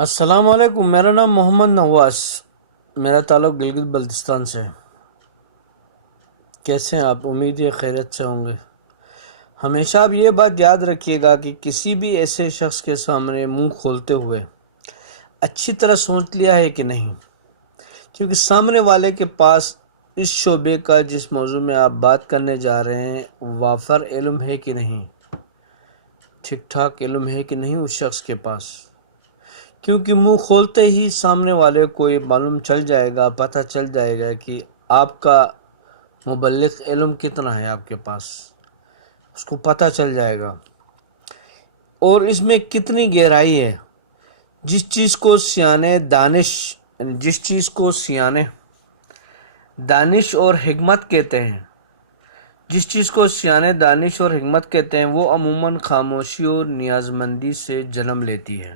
السلام علیکم، میرا نام محمد نواز، میرا تعلق گلگت بلتستان سے ہے۔ کیسے ہیں آپ؟ امید ہے خیریت سے ہوں گے۔ ہمیشہ آپ یہ بات یاد رکھیے گا کہ کسی بھی ایسے شخص کے سامنے منہ کھولتے ہوئے اچھی طرح سوچ لیا ہے کہ نہیں، کیونکہ سامنے والے کے پاس اس شعبے کا جس موضوع میں آپ بات کرنے جا رہے ہیں وافر علم ہے کہ نہیں، ٹھیک ٹھاک علم ہے کہ نہیں اس شخص کے پاس، کیونکہ منہ کھولتے ہی سامنے والے کو یہ معلوم چل جائے گا، پتہ چل جائے گا کہ آپ کا مبلغ علم کتنا ہے، آپ کے پاس اس کو پتہ چل جائے گا اور اس میں کتنی گہرائی ہے۔ جس چیز کو سیانے دانش اور حکمت کہتے ہیں، وہ عموماً خاموشی اور نیازمندی سے جنم لیتی ہے۔